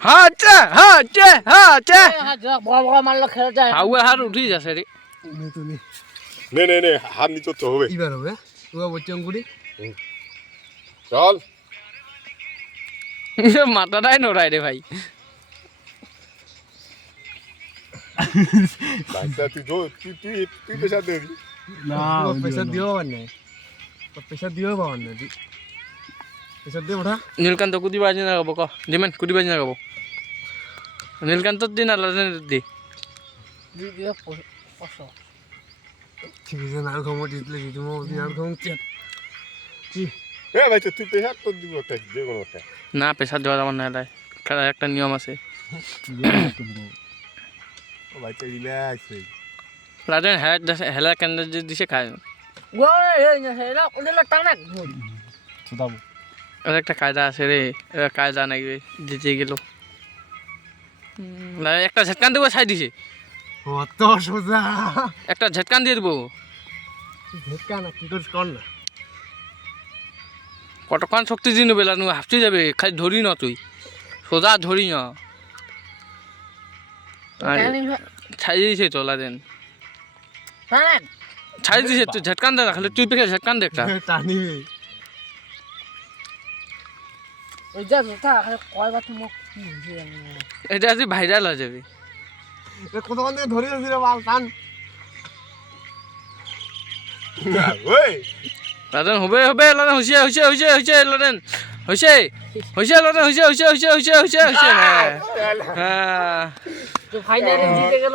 হাতে হাতে হাতে বড় বড় মারলে খেলা যায় হাওয়া হাত উঠি যাচ্ছে রে তুমি নে হাত নিতে তো হবে এবার হবে তোরা বলছি অঙ্কুরি চল মাথাটাই নড়াই রে ভাই ভাইটা তুই তুই পেশা দে না পয়সা দিও পাবার নাই পয়সা দিও পাবার নাই পয়সা দিয়ে ওঠা নীলকান্ত কুদি বাজি না গাবো ক দিমেন কুদি বাজি না গাবো নীলকান্ত দিন আলাদা দি ঠিক আছে নাল খামো দিতলে দিদি মো নাল খামো চেত এ ভাই তুই পেশা তো দিব তাই যে কোনো একটা না পেশা দেওয়া যাবার না খেলার একটা নিয়ম আছে ও ভাই তো রিল্যাক্স রাজেন হেলা কেন্দ্র দিছে খায় এর একটা কায়দা আছে রে এর কায়দা নাকি দিতে গেল একটা ঝটকান দেবো ছাই দিছে অত সোজা একটা ঝটকান দিয়ে দেবো ঝটকা না কি করিস কর না কতক্ষণ শক্তি দিন বেলা নু হাফতে যাবে খালি ধরি না তুই সোজা ধরি না ছাই দিয়েছে তো লাদেন ছাই দিয়েছে তুই ঝটকান দে না খালি তুই পেকে ঝটকান দে একটা টানিবে এটা আজ ভাইরাল হয়ে যাবে কতক্ষণ থেকে ধরে আছি রে বাল টান ওই লাদেন হবে হবে লাদেন হুঁচিয়ে হুঁচিয়ে হুঁচিয়ে হুঁচিয়ে লাদেন হয়েছে হয়েছে লাদেন হুঁচিয়ে হুঁচিয়ে হুঁচিয়ে হুঁচিয়ে হুঁচিয়ে হুঁচিয়ে হ্যাঁ ফাইনালি জিতে গেল